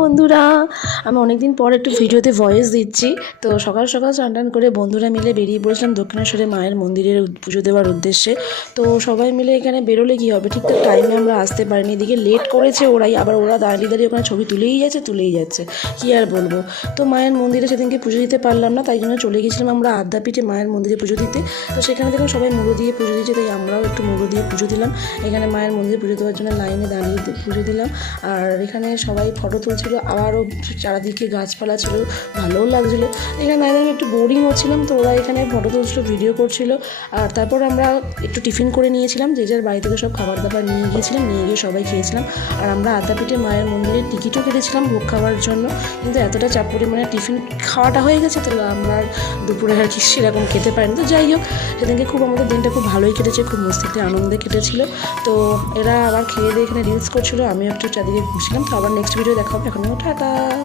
বন্ধুরা, আমি অনেকদিন পর একটু ভিডিওতে ভয়েস দিচ্ছি। তো সকাল সকাল স্নান টান করে বন্ধুরা মিলে বেরিয়ে পড়েছিলাম দক্ষিণেশ্বরে মায়ের মন্দিরের পুজো দেওয়ার উদ্দেশ্যে। তো সবাই মিলে এখানে বেরোলে কী হবে, ঠিকঠাক টাইমে আমরা আসতে পারিনি। এদিকে লেট করেছে ওরাই, আবার ওরা দাঁড়িয়ে দাঁড়িয়ে ওখানে ছবি তুলেই যাচ্ছে। কী আর বলবো। তো মায়ের মন্দিরে সেদিনকে পুজো দিতে পারলাম না, তাই জন্য চলে গেছিলাম আমরা আদ্যাপীঠে মায়ের মন্দিরে পুজো দিতে। তো সেখানে দেখুন সবাই মুড়ো দিয়ে পুজো দিচ্ছে, তাই আমরাও একটু মুড়ো দিয়ে পুজো দিলাম। এখানে মায়ের মন্দিরে পুজো দেওয়ার জন্য লাইনে দাঁড়িয়ে পুজো দিলাম। আর এখানে সবাই ফটো তুলছিল, আবারও চারিদিকে গাছপালা ছিল, ভালোও লাগছিলো। এখানে দাঁড়িয়ে একটু বোরিং হচ্ছিলাম, তো ওরা এখানে ফটো তুলছিল, ভিডিও করছিল। আর তারপর আমরা একটু টিফিন করে নিয়েছিলাম, যে যার বাড়ি থেকে সব খাবার দাবার নিয়ে গিয়েছিলাম, নিয়ে গিয়ে সবাই খেয়েছিলাম। আর আমরা আদ্যাপীঠে মায়ের মন্দিরে টিকিটও কেটেছিলাম ভোগ খাওয়ার জন্য, কিন্তু এতটা চাপ পরিমাণে টিফিন খাওয়াটা হয়ে গেছে, তো আমরা দুপুরে আর কি সেরকম খেতে পারিনি। তো যাই হোক, সেদিনকে খুব আমাদের দিনটা খুব ভালোই কেটেছে, খুব মস্তিতে আনন্দে কেটেছিল। তো এরা আবার খেয়ে দিয়ে এখানে রিলস করছিল, আমিও একটু চারদিকে ঘুরছিলাম। তো আবার নেক্সট ভিডিও দেখা হবে, এখন টাটা।